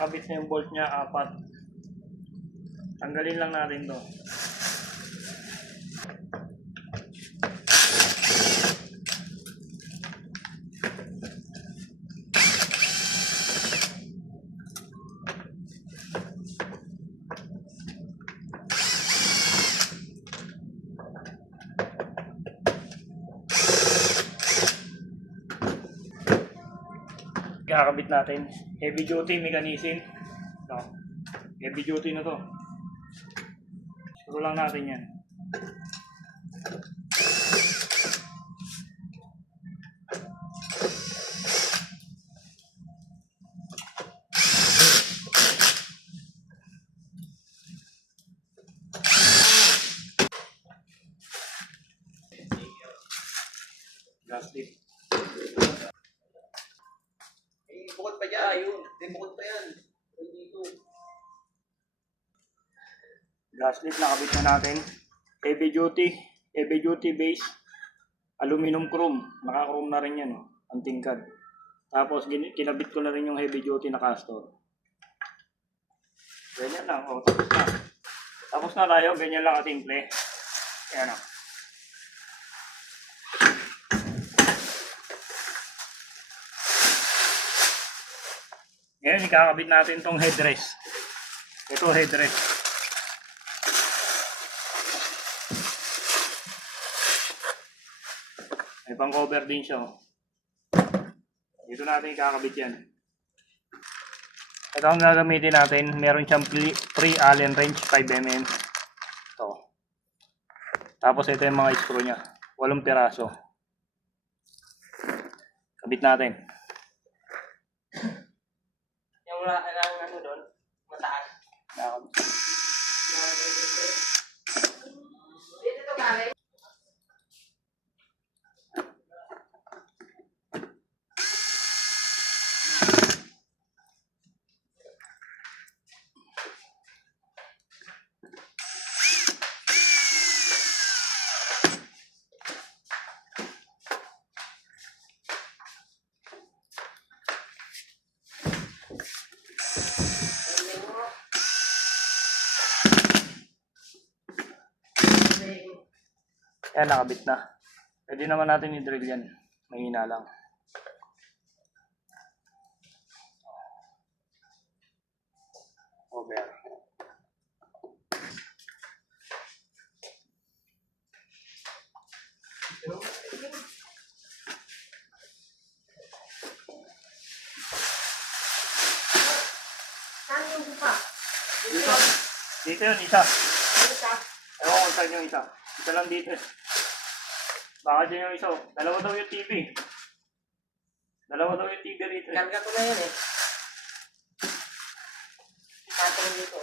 Nakakabit na yung bolt niya, 4. Tanggalin lang natin to. Kakabit natin. Heavy duty mechanism. No. Heavy duty na to. Siguro lang natin yan. Gaslit. Bukod pa dyan. Ayun. Bukod pa yan. Dito. Gaslit nakabit na natin. Heavy duty base. Aluminum chrome. Naka-chrome na rin yan. Ang tingkad. Tapos kinabit ko na rin yung heavy duty na castor. Ganyan lang. O, tapos na. Tapos na tayo. Ganyan lang katimple. Ayan o. Ngayon, ikakabit natin tong headrest. Ito headrest. May pang cover din siya. Dito natin ikakabit yan. Ito ang gagamitin natin. Meron siyang pre-Allen wrench 5mm. Ito. Tapos ito yung mga screw niya. 8 piraso. Kabit natin. Yung ano doon, mataas. Dito to galing. Yan, nakabit na. Pwede naman natin i-drill yan. Mahina lang. Over. Saan yung buka? Dito yun, isa. Isa. Ewan kung saan yung isa. Isa lang dito. Baka dyan yung isa. Dalawa daw yung TV. Dalawa daw yung TV rito. Karga ko na yun eh. Patong dito.